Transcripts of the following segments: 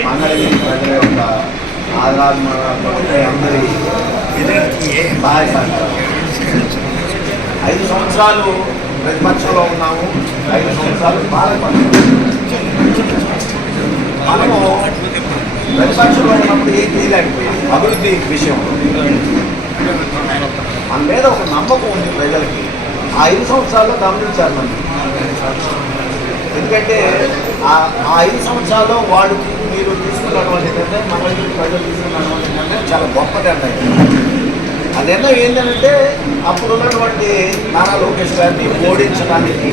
మంగళగిరి ప్రజల యొక్క ఆదరణ అందరి ఐదు సంవత్సరాలు ప్రతిపక్షంలో ఉన్నాము. ఐదు సంవత్సరాలు బాధపడుతున్నాము మనము ప్రతిపక్షంలో ఉన్నప్పుడు ఏం చేయలేకపోయింది అభివృద్ధి విషయంలో మన మీద ఒక నమ్మకం ఉంది ప్రజలకి. ఆ ఐదు సంవత్సరాల్లో గమనించారు మనం ఎందుకంటే ఆ ఆ ఐదు సంవత్సరాల్లో వాడు మీరు తీసుకున్నటువంటి నిర్ణయం మంగళగిరి ప్రజలు తీసుకున్నటువంటి నిర్ణయం చాలా గొప్పది అండి ఆ నిర్ణయం ఏంటంటే అప్పుడు ఉన్నటువంటి నారా లోకేష్ గారిని ఓడించడానికి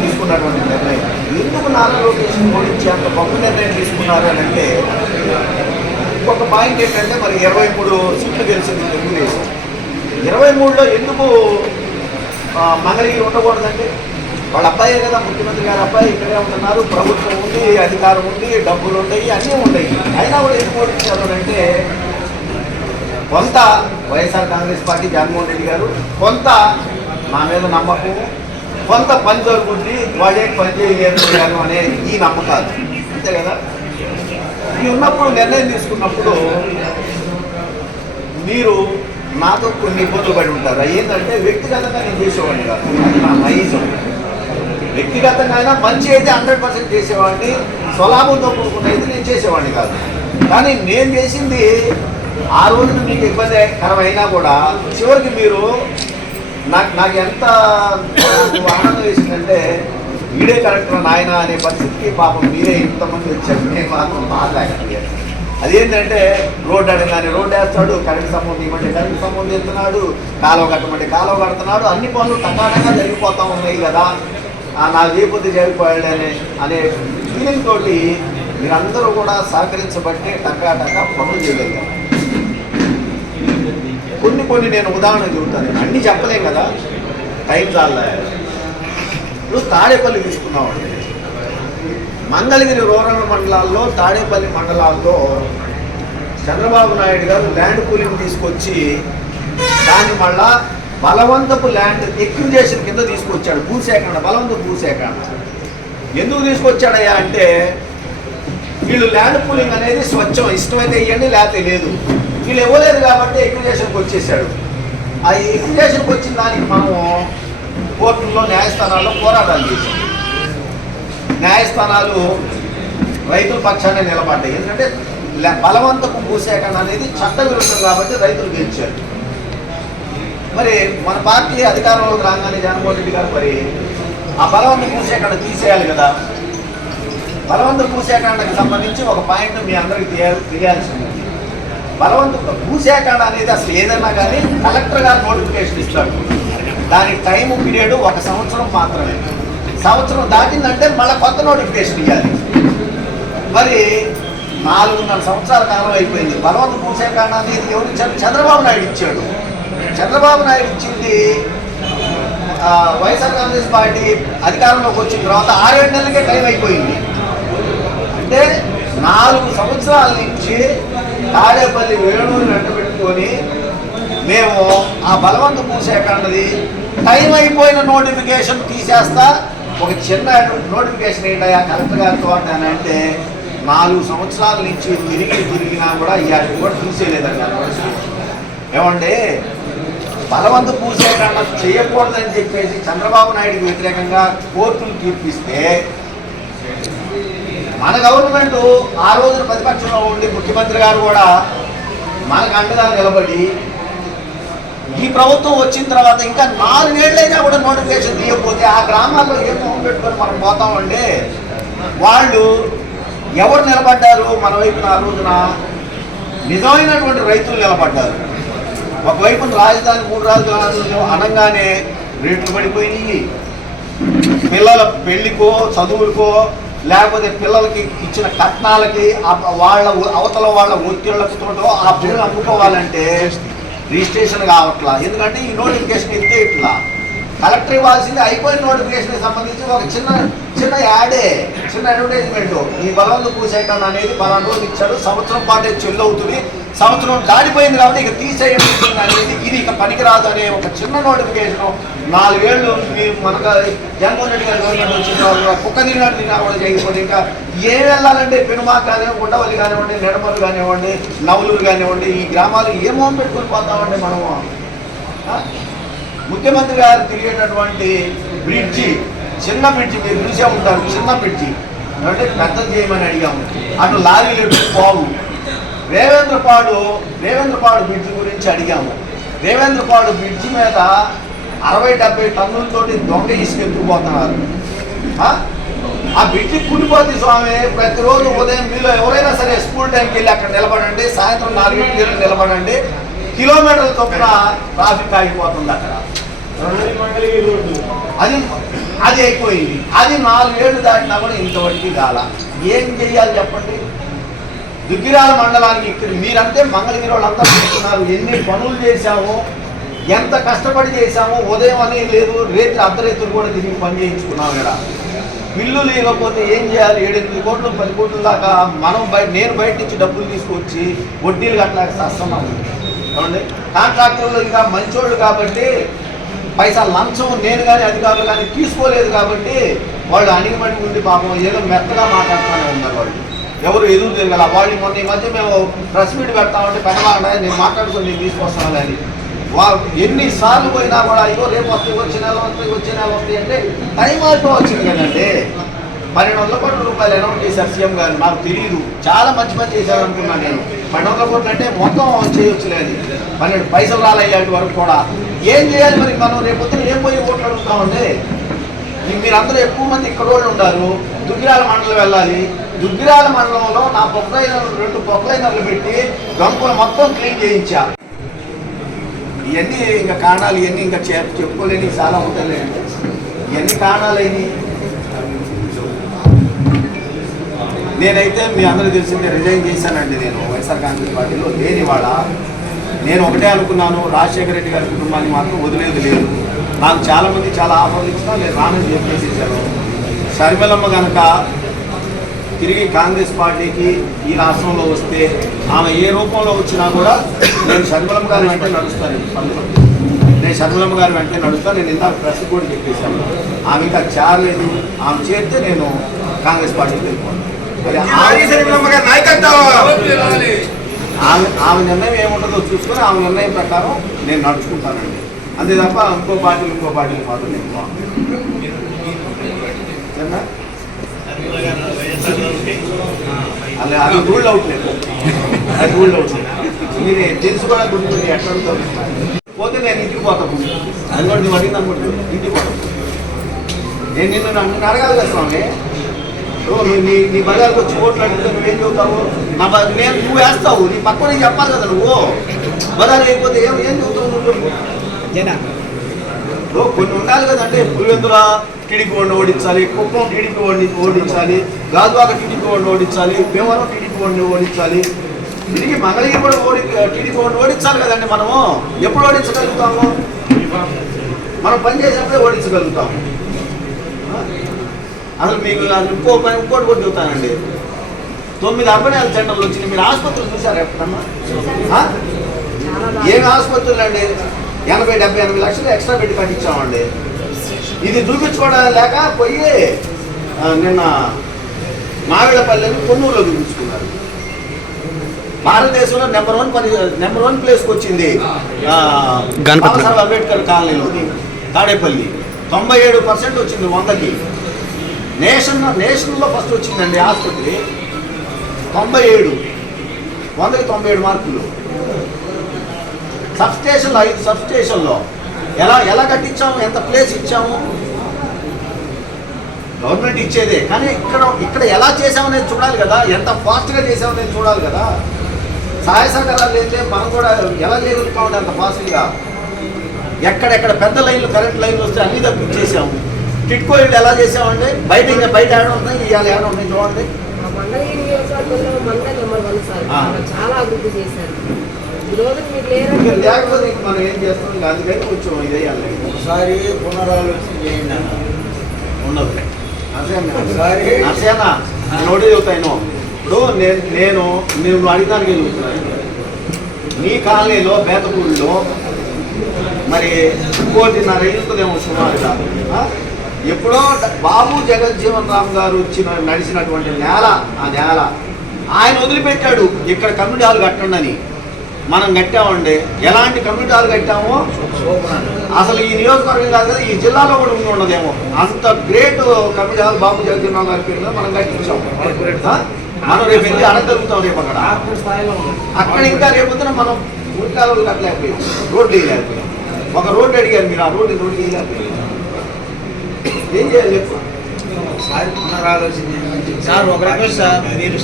తీసుకున్నటువంటి నిర్ణయం ఎందుకు నారా లోకేష్ ఓడించి అంత గొప్ప నిర్ణయం తీసుకున్నారు అని అంటే ఇంకొక పాయింట్ ఏంటంటే మరి ఇరవై మూడు సీట్లు గెలిచింది తెలుగుదేశం. ఇరవై మూడులో ఎందుకు మంగళగిరి ఉండకూడదండి? వాళ్ళ అబ్బాయే కదా ముఖ్యమంత్రి గారి అబ్బాయి ఇక్కడే ఉంటున్నారు ప్రభుత్వం ఉంది అధికారం ఉంది డబ్బులు ఉన్నాయి అన్నీ ఉన్నాయి అయినా కూడా ఎందుకు ఓడించారు అంటే కొంత YSR Congress party Jaganmohan Reddy garu కొంత నా మీద నమ్మకం కొంత పని జరుగుతుంది వాడే పని చేయలేదు అనే ఈ నమ్మకాలు. అంతే కదా? ఈ ఉన్నప్పుడు నిర్ణయం తీసుకున్నప్పుడు మీరు నాతో కొన్ని ఇబ్బందులు పడి ఉంటారు. ఏంటంటే వ్యక్తిగతంగా నేను చేసేవాడిని కాదు. నా నైజం. వ్యక్తిగతంగా అయినా మంచి అయితే హండ్రెడ్ పర్సెంట్ చేసేవాడిని స్వలాభంతో కూడుకున్నది నేను చేసేవాడిని కాదు. కానీ నేను చేసింది ఆ రోజు మీకు ఇబ్బందికరం అయినా కూడా చివరికి మీరు నాకు నాకు ఎంత ఆనందం వేసిందంటే వీడే కరెక్ట్ నాయన అనే పరిస్థితికి పాపం మీరే ఇంతమంది వచ్చారు. నేను మాత్రం బాధలేకపోయాను అదేంటంటే రోడ్డు అడగానే రోడ్డు వేస్తాడు కరెంట్ సంబంధం ఇవ్వమంటే కరెంట్ సంబంధం ఇస్తున్నాడు కాలువ కట్టమంటే కాలువ కడుతున్నాడు అన్ని పనులు తకాలంగా జరిగిపోతూ ఉన్నాయి కదా. నాకు చేయకపోతే జరిగిపోయాడు అనే అనే ఫీలింగ్ తోటి మీరందరూ కూడా సహకరించబట్టే టకా టకా పనులు చేయగలిగారు. కొన్ని కొన్ని నేను ఉదాహరణ చెబుతాను. అన్నీ చెప్పలేం కదా? టైం చాలా ఇప్పుడు తాడేపల్లి తీసుకున్నామండి మంగళగిరి రూరల్ మండలాల్లో తాడేపల్లి మండలాల్లో చంద్రబాబు నాయుడు గారు ల్యాండ్ కూలింగ్ తీసుకొచ్చి దాన్ని మళ్ళా బలవంతపు ల్యాండ్ ఎక్విజేషన్ కింద తీసుకొచ్చాడు. భూసేకరణ బలవంతపు భూసేకరణ. ఎందుకు తీసుకొచ్చాడయ్యా అంటే వీళ్ళు ల్యాండ్ పూలింగ్ అనేది స్వచ్ఛం ఇష్టమైతే ఇవ్వండి లేకపోతే లేదు. వీళ్ళు ఇవ్వలేదు కాబట్టి ఎక్విజేషన్కి వచ్చేసాడు ఆ ఎక్విజేషన్కి వచ్చిన దానికి మనము కోర్టుల్లో న్యాయస్థానాల్లో పోరాటాలు చేసాం న్యాయస్థానాలు రైతుల పక్షాన్ని నిలబడ్డాయి. ఎందుకంటే బలవంతపు భూసేకరణ అనేది చట్టవిరుద్ధం కాబట్టి రైతులు గెలిచారు. మరి మన పార్టీ అధికారంలోకి రాగానే జగన్మోహన్ రెడ్డి గారు మరి ఆ బలవంత పూసేకాండ తీసేయాలి కదా. బలవంత భూసేకరణకు సంబంధించి ఒక పాయింట్ మీ అందరికి తీయాలి తెలియాల్సి ఉంది బలవంత భూసేకరణ అనేది అసలు ఏదైనా కానీ కలెక్టర్ గారు నోటిఫికేషన్ ఇస్తాడు. దానికి టైం పీరియడ్ ఒక సంవత్సరం మాత్రమే. సంవత్సరం దాటిందంటే మళ్ళీ కొత్త నోటిఫికేషన్ ఇవ్వాలి మరి నాలుగున్నర సంవత్సరాల కాలం అయిపోయింది. బలవంత పూసేకాండ అనేది ఎవరు? చంద్రబాబు నాయుడు ఇచ్చాడు. చంద్రబాబు నాయుడు ఇచ్చింది వైఎస్ఆర్ కాంగ్రెస్ పార్టీ అధికారంలోకి వచ్చిన తర్వాత ఆరేడు నెలలకే టైం అయిపోయింది. అంటే నాలుగు సంవత్సరాల నుంచి తాడేపల్లి వేణువులు వెంటబెట్టుకొని మేము ఆ బలవంత పూసేకన్నది టైం అయిపోయిన నోటిఫికేషన్ తీసేస్తా. ఒక చిన్న నోటిఫికేషన్ ఏంటయ్యా కలెక్టర్ గారితో అని అంటే నాలుగు సంవత్సరాల నుంచి తిరిగి తిరిగినా కూడా ఇవాళ కూడా తీసేయలేదండి ఆ ఏమంటే బలవంత భూసేకరణ చేయకూడదని చెప్పేసి చంద్రబాబు నాయుడుకి వ్యతిరేకంగా కోర్టులు తీర్పిస్తే మన గవర్నమెంట్ ఆ రోజున ప్రతిపక్షంలో ఉండి ముఖ్యమంత్రి గారు కూడా మనకు అండగా నిలబడి ఈ ప్రభుత్వం వచ్చిన తర్వాత ఇంకా నాలుగేళ్ళైనా కూడా నోటిఫికేషన్ తీయకపోతే ఆ గ్రామాల్లో ఏం మొహం పెట్టుకొని మనం పోతామండి వాళ్ళు ఎవరు నిలబడ్డారు మన వైపున ఆ రోజున నిజమైనటువంటి రైతులు నిలబడ్డారు. ఒకవైపు రాజధాని మూడు రాజధానులు అనగానే రేట్లు పడిపోయినాయి. పిల్లల పెళ్ళికో చదువులకో లేకపోతే పిల్లలకి ఇచ్చిన కట్నాలకి వాళ్ళ అవతల వాళ్ళ ఒత్తిళ్ళతో ఆ భూమిని అమ్ముకోవాలంటే రిజిస్ట్రేషన్ కావట్లా. ఎందుకంటే ఈ నోటిఫికేషన్ ఎత్తే ఇట్లా కలెక్టర్ ఇవ్వాల్సింది అయిపోయిన నోటిఫికేషన్ సంబంధించి ఒక చిన్న చిన్న యాడే చిన్న అడ్వర్టైజ్మెంట్. ఈ బలవంతు పూసేయటం అనేది పలానా రోజు ఇచ్చాడు. సంవత్సరం పాటే చెల్లు అవుతుంది. సంవత్సరం దాటిపోయింది కాబట్టి ఇక తీసేయండి అనేది ఇది ఇక పనికిరాదు అనే ఒక చిన్న నోటిఫికేషన్. నాలుగేళ్ళు మీరు మనకు జగన్మోహన్ రెడ్డి గారి గవర్నమెంట్ వచ్చిన తర్వాత కుక్క తిరిగినట్టు తిన్నా కూడా చేయకపోతే ఇంకా ఏం వెళ్ళాలంటే పెనుమాక కానివ్వండి ఉండవల్లి కానివ్వండి నెడమల్లి కానివ్వండి నవలూరు కానివ్వండి ఈ గ్రామాలు ఏమో పెట్టుకుని పోతామండి మనము? ముఖ్యమంత్రి గారు తిరిగేటటువంటి బ్రిడ్జి చిన్న బ్రిడ్జి మీరు చూసే ఉంటారు చిన్న బ్రిడ్జి. అంటే పెద్ద చేయమని అడిగాము అటు లారీలు పోవు. రేవేంద్రపాడు రేవేంద్రపాడు బ్రిడ్జి గురించి అడిగాము రేవేంద్రపాడు బ్రిడ్జి మీద అరవై డెబ్బై టన్నులతోటి దొంగ ఇసుక ఎత్తుకుపోతున్నారు. ఆ? బ్రిడ్జి కూలిపోతుంది స్వామి. ప్రతిరోజు ఉదయం మీలో ఎవరైనా సరే స్కూల్ టైంకి వెళ్ళి అక్కడ నిలబడండి. సాయంత్రం నాలుగింటికి వెళ్ళి నిలబడండి. కిలోమీటర్ల చొప్పున ట్రాఫిక్ ఆగిపోతుంది అక్కడ. అది అది అయిపోయింది. అది నాలుగేళ్ళు దాటినా కూడా ఇంతవరకు కాల. ఏం చెయ్యాలి చెప్పండి? దుగ్గిరాల మండలానికి ఇక్కడ మీరంటే మంగళగిరి వాళ్ళంతా చూస్తున్నారు ఎన్ని పనులు చేశామో ఎంత కష్టపడి చేశామో ఉదయం అని లేదు. రేత్రి అర్ధరేత్రులు కూడా తిరిగి పని చేయించుకున్నాం ఇక్కడ. బిల్లు లేకపోతే ఏం చేయాలి? ఏడెనిమిది కోట్లు పది కోట్ల దాకా మనం బయట నేను బయట నుంచి డబ్బులు తీసుకొచ్చి వడ్డీలు కట్టలేక సస్తున్నాం ఏమండి? కాంట్రాక్టర్లు ఇంకా మంచోళ్ళు కాబట్టి పైసా లంచం నేను కానీ అధికారులు కానీ తీసుకోలేదు కాబట్టి వాళ్ళు అణిగిమణి ఉండి పాపం ఏదో మెత్తగా మాట్లాడుతూనే ఉన్నారు వాళ్ళు. ఎవరు ఎదురు తిరగల. వాళ్ళు మొన్న ఈ మధ్య మేము ప్రెస్ మీట్ పెడతామంటే పెద్దవాళ్ళ నేను మాట్లాడుకుని నేను తీసుకొస్తాను కానీ వాళ్ళు ఎన్నిసార్లు పోయినా కూడా అయ్యో రేపు వస్తే వచ్చే నెల వస్తాయి వచ్చే నెల వస్తాయి అంటే టైం అయిపో వచ్చింది కదండి. పన్నెండు వందల కోట్ల రూపాయలు అనౌన్స్ చేశారు సీఎం గారు. నాకు తెలియదు చాలా మంచి పని చేశారు అనుకున్నాను నేను. పన్నెండు వందల కోట్లు అంటే మొత్తం చేయొచ్చులేదు పన్నెండు పైసలు రాలయ్యేటి వరకు కూడా. ఏం చేయాలి మరి మనం? రేపు పొద్దున ఏం పోయి ఓట్లు అడుగుతామండి? మీరందరూ ఎక్కువ మంది ఇక్కడ వాళ్ళు ఉన్నారు దుగ్గిరాల మండలం వెళ్ళాలి. దుగ్గిరాల మండలంలో నా పొక్కలైనర్ రెండు పొక్లైనర్లు పెట్టి గంపులు మొత్తం క్లీన్ చేయించారు ఇవన్నీ ఇంకా కారణాలు ఇవన్నీ ఇంకా చె- చెప్పుకోలేని చాలా ఉంటాయి ఇవన్నీ కారణాలైనవి నేనైతే మీ అందరూ తెలిసిందే రిజైన్ చేశానండి నేను వైఎస్ఆర్ కాంగ్రెస్ పార్టీలో. లేనివాడ నేను ఒకటే అనుకున్నాను రాజశేఖర రెడ్డి గారి కుటుంబాన్ని మాత్రం వదిలేదు లేదు. నాకు చాలా మంది చాలా ఆఫర్లు ఇచ్చినా నేను రానని చెప్పేసేసాను షర్మిలమ్మ కనుక తిరిగి కాంగ్రెస్ పార్టీకి ఈ రాష్ట్రంలో వస్తే ఆమె ఏ రూపంలో వచ్చినా కూడా నేను షర్మిలమ్మ గారి వెంటే నడుస్తాను. నేను షర్మిలమ్మ గారి వెంటే నడుస్తాను. నేను ఇందాక ప్రెస్ కూడా చెప్పేశాను. ఆమె ఇంకా చేరలేదు. ఆమె చేరితే నేను కాంగ్రెస్ పార్టీకి వెళ్ళిపోతాను. మరి ఆమె- ఆమె నిర్ణయం ఏముంటుందో చూసుకొని ఆమె నిర్ణయం ప్రకారం నేను నడుచుకుంటానండి. అంతే తప్ప ఇంకో పార్టీలు ఇంకో పార్టీలు మాత్రం నేను అలా అది రూల్ అవుట్లేదు అది రూల్ అవుట్లేదు మీరు తెలుసుకోవడానికి ఉంటుంది ఎక్కడ పోతే నేను ఇంటికి పోతాను అది కూడా నువ్వు అడిగింది అనుకుంటు ఇంటికి పోతాను నేను నిన్ను నన్ను అడగాలి కదా స్వామి. నీ నీ బజార్కి వచ్చి ఓట్లు అడిగితే నువ్వేం చెబుతావు? నా నేను నువ్వు వేస్తావు. నీ పక్కన చెప్పాలి కదా నువ్వు. బజార్ అయిపోతే ఏం ఏం చెబుతావు నువ్వు? ఓ, కొన్ని ఉండాలి కదంటే పులివెందుల టీడీపీ వాడిని ఓడించాలి కుప్పం టీడీపీ వాడిని ఓడించాలి గాజువాక టీడీపీ వాడిని ఓడించాలి భీమవరం టీడీపీ వాడిని ఓడించాలి. తిరిగి మంగళగిరి కూడా ఓడి టీడీపీ వాడిని ఓడించాలి కదండి మనము. ఎప్పుడు ఓడించగలుగుతాము? మనం పని చేసినప్పుడే ఓడించగలుగుతాము. అసలు మీకు ఇంకో పని ఇంకోటి కూడా చెబుతానండి తొమ్మిది హెల్త్ సెంటర్లు వచ్చినాయి. మీరు ఆసుపత్రులు చూసారు ఎప్పుడన్నా? ఏమి ఆసుపత్రులు అండి ఎనభై డెబ్బై ఎనభై లక్షలు ఎక్స్ట్రా పెట్టి కట్టించామండి. ఇది చూపించుకోవడం లేక పోయి నిన్న మావిళ్ళపల్లిని కొన్నూరులో చూపించుకున్నారు. భారతదేశంలో నెంబర్ వన్ పని నెంబర్ వన్ ప్లేస్కి వచ్చింది. ఆ, గణపతి. బాబాసాహెబ్ అంబేద్కర్ కాలనీలోని తాడేపల్లి. తొంభై ఏడు పర్సెంట్ వచ్చింది వందకి. నేషన్ నేషనల్లో ఫస్ట్ వచ్చిందండి ఆసుపత్రి. తొంభై ఏడు వందకి తొంభై ఏడు మార్కులు. సబ్ స్టేషన్లో ఐదు సబ్ స్టేషన్లో ఎలా ఎలా కట్టించాము ఎంత ప్లేస్ ఇచ్చాము? గవర్నమెంట్ ఇచ్చేదే. కానీ ఇక్కడ ఇక్కడ ఎలా చేసామనేది చూడాలి కదా. ఎంత ఫాస్ట్గా చేసామనేది చూడాలి కదా. సహాయ సహకారాలు అయితే మనం కూడా ఎలా చేయగలుగుతామంటే అంత ఫాస్ట్గా ఎక్కడెక్కడ పెద్ద లైన్లు కరెంట్ లైన్లు వస్తే అన్ని తప్పించేసాము. టిట్కో ఇల్లు ఎలా చేసామండి బయట ఇంకా బయట ఏడ ఉన్నాయి? ఇవాళ ఏడ ఉన్నాయి? చూడండి. చాలా అభివృద్ధి చేశారు. లేకపోతే మనం ఏం చేస్తాం? ఇంకా అందుకని కొంచెం ఇదేయాలి ఒకసారి పునరాలోచన చేయండి. ఉండదు చెబుతాను ఇప్పుడు నేను నేను నేను అడిగడానికి చెబుతున్నాను నీ కాలనీలో బేతపూడిలో మరి కోటిన్నర సుమారుగా ఆ? ఎప్పుడో బాబు జగజ్జీవన్ రామ్ గారు వచ్చిన నడిచినటువంటి నేల ఆ నేల ఆయన వదిలిపెట్టాడు. ఇక్కడ కమ్యూనిటీ హాల్ కట్టండి అని మనం కట్టామండి. ఎలాంటి కమ్యూనిటీ హాల్ కట్టామో? అసలు ఈ నియోజకవర్గం కాదు కదా ఈ జిల్లాలో కూడా ఉండి ఉండదేమో. అంత great community hall Babu Jagjivan గారి పేరు మనం కట్టించాం. మనం రేపు వెళ్ళి అడగలుగుతాం రేపు అక్కడ. అక్కడ ఇంకా రేపొద్దున మనం ఊరికాలు కట్టలేకపోయాం. రోడ్లు వేయలేకపోయాం. ఒక రోడ్డు అడిగారు మీరు ఆ రోడ్డు రోడ్డు వేయలేకపోయాం. ఏం చేయాలి చెప్పు. సార్ ఒక రకం సార్ మీరు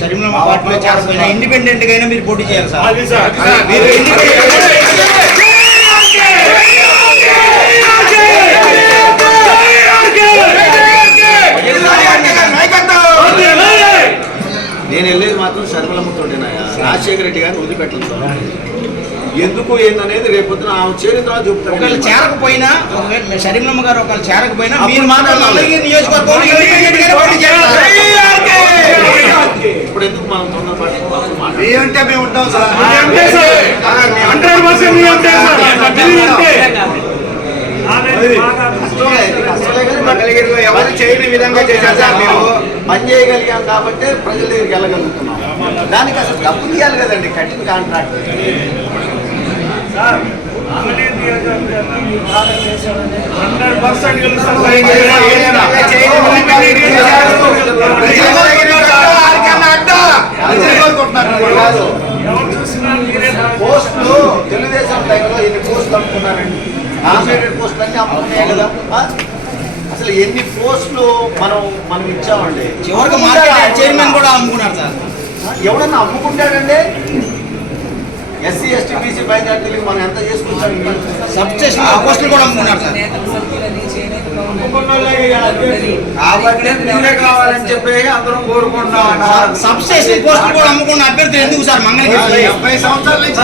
పార్టీలో ఇండిపెండెంట్గా అయినా మీరు పోటీ చేయాలి సార్ సార్, సార్. మీరు నేను వెళ్ళేది మాత్రం శర్మలమ్మతోటేనాయా రాజశేఖర రెడ్డి గారిని వదిలిపెట్టలేదు ఎందుకు ఏందనేది రేపొద్దున ఆమె చేరిన తర్వాత ఒకవేళ చెప్తాను చేరకపోయినా ఒకవేళ గారు ఒకవేళ చేరకపోయినా మీరు మాట్లాడాలి. నియోజకవర్గంలో ఇప్పుడు ఎందుకు మనం మేము ఉంటాం సార్. హండ్రెడ్ పర్సెంట్ ఎవరు చేయని విధంగా చేశారు సార్ మీరు. పని చేయగలిగాం కాబట్టి ప్రజల దగ్గరికి వెళ్ళగలుగుతున్నాం. దానికి అసలు డబ్బు తీయాలి కదండి కట్టిన కాంట్రాక్ట్. హండ్రెడ్ పర్సెంట్ ఎవరు చూసినా మీరే సార్. పోస్టులు తెలుగుదేశం టైంలో ఎన్ని పోస్టులు అమ్ముకున్నారండి నామినేటెడ్ పోస్టులు అన్ని అమ్ముకున్నాయి కదా ఆ? అసలు ఎన్ని పోస్టులు మనం మనం ఇచ్చామండి చివరికి చైర్మన్ కూడా అమ్ముకున్నారు సార్ ఎవడన్నా అమ్ముకుంటాడండి ఎస్సీ ఎస్టీ బీసీ మైనార్టీలకు మనం ఎంత చేసుకుంటాం? కూడా అమ్ముకున్నారు సార్. కాబట్టి మీరే కావాలని చెప్పి అందరం కోరుకుంటున్నాం. సబ్ స్టేషన్ పోస్టులు కూడా అమ్ముకున్న అభ్యర్థులు ఎందుకు సార్ మంగళగిరి డెబ్బై సంవత్సరాల నుంచి